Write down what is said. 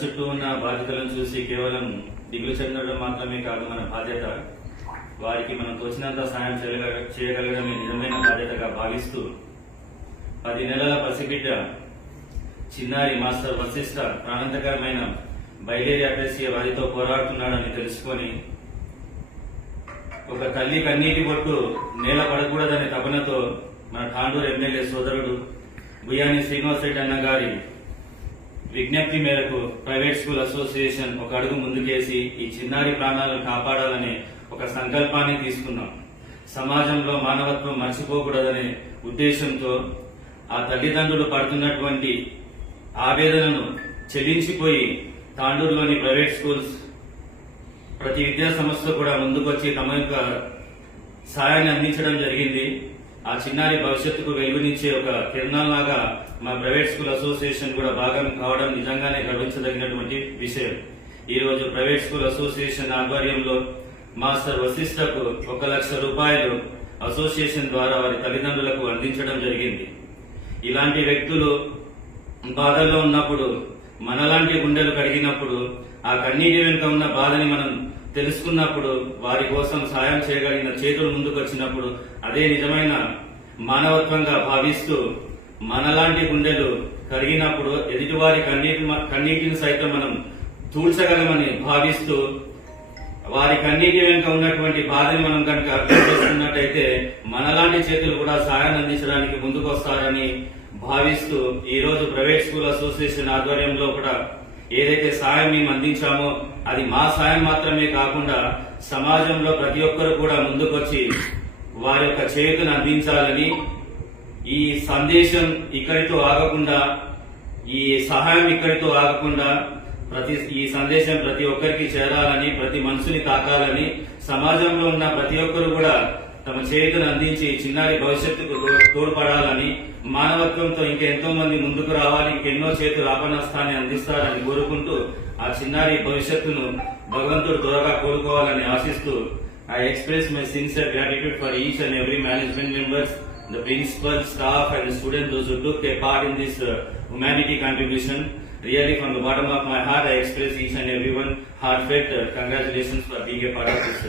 చుట్టూ ఉన్న బాధ్యతలను చూసి కేవలం దిగులు చెందడం మాత్రమే కాదు మన బాధ్యత. వారికి మనం తోచినంత సాయం చేయగలగడమే నిజమైన బాధ్యతగా భావిస్తూ 10 నెలల పసిబిడ్డ చిన్నారి మాస్టర్ వశిష్ఠ ప్రాణాంతకరమైన బయలేరి అటెసియా వ్యాధితో పోరాడుతున్నాడని తెలుసుకొని ఒక తల్లి కన్నీటి బొట్టు నేల పడకూడదనే తపనతో మన ఠాండూరు ఎమ్మెల్యే సోదరుడు బుయాని శ్రీనివాస్ రెడ్డి అన్న గారి విజ్ఞప్తి మేరకు ప్రైవేట్ స్కూల్ అసోసియేషన్ ఒక అడుగు ముందుకేసి ఈ చిన్నారి ప్రాణాలను కాపాడాలనే ఒక సంకల్పాన్ని తీసుకున్నాం. సమాజంలో మానవత్వం మర్చిపోకూడదనే ఉద్దేశంతో ఆ తల్లిదండ్రులు పడుతున్నటువంటి ఆవేదనను చెల్లించిపోయి తాండూరులోని ప్రైవేట్ స్కూల్స్ ప్రతి విద్యా సంస్థ కూడా ముందుకొచ్చి తమ యొక్క సాయాన్ని అందించడం జరిగింది. ఆ చిన్నారి భవిష్యత్తుకు వెలుగునిచ్చే ఒక కిరణాల్లాగా మా ప్రైవేట్ స్కూల్ అసోసియేషన్ కూడా భాగం కావడం నిజంగానే గర్వించదగినటువంటి విషయం. ఈ రోజు ప్రైవేట్ స్కూల్ అసోసియేషన్ ఆధ్వర్యంలో మాస్టర్ వశిష్ఠకు 1 లక్ష రూపాయలు అసోసియేషన్ ద్వారా వారి తల్లిదండ్రులకు అందించడం జరిగింది. ఇలాంటి వ్యక్తులు బాధల్లో ఉన్నప్పుడు, మనలాంటి గుండెలు కడిగినప్పుడు, ఆ కన్నీటి వెనుక ఉన్న బాధని మనం తెలుసుకున్నప్పుడు, వారి కోసం సాయం చేయగలిగిన చేతులు ముందుకు వచ్చినప్పుడు అదే నిజమైన మానవత్వంగా భావిస్తూ మనలాంటి గుండెలు కరిగినప్పుడు ఎదుటివారి కన్నీటిని సైతం మనం తూడ్చగలమని భావిస్తూ వారి కన్నీటి వెనుక ఉన్నటువంటి బాధని మనం కనుక అర్థం చేసుకున్నట్టయితే మనలాంటి చేతులు కూడా సాయాన్ని అందించడానికి ముందుకు వస్తారని భావిస్తూ ఈ రోజు ప్రైవేట్ స్కూల్ అసోసియేషన్ ఆధ్వర్యంలో కూడా ఏదైతే సాయం మేము అందించామో అది మా సాయం మాత్రమే కాకుండా సమాజంలో ప్రతి ఒక్కరు కూడా ముందుకొచ్చి వారి యొక్క చేతును అందించాలని, ఈ సందేశం ఇక్కడితో ఆగకుండా, ఈ సహాయం ఇక్కడితో ఆగకుండా ఈ సందేశం ప్రతి ఒక్కరికి చేరాలని, ప్రతి మనసుని తాకాలని, సమాజంలో ఉన్న ప్రతి ఒక్కరు కూడా తమ చేతును అందించి చిన్నారి భవిష్యత్తుకు తోడ్పడాలని, మానవత్వంతో ఇంకెంతో మంది ముందుకు రావాలి, ఇంకెన్నో చేతులు ఆపనస్తాన్ని అందిస్తారని కోరుకుంటూ ఆ చిన్నారి భవిష్యత్తును భగవంతుడు త్వరగా కోరుకోవాలని ఆశిస్తూ I express my sincere gratitude for each and every management members, the principal, staff and the students, those who took a part in this humanity contribution. Really from the bottom of my heart I express each and everyone heartfelt congratulations for being a part of this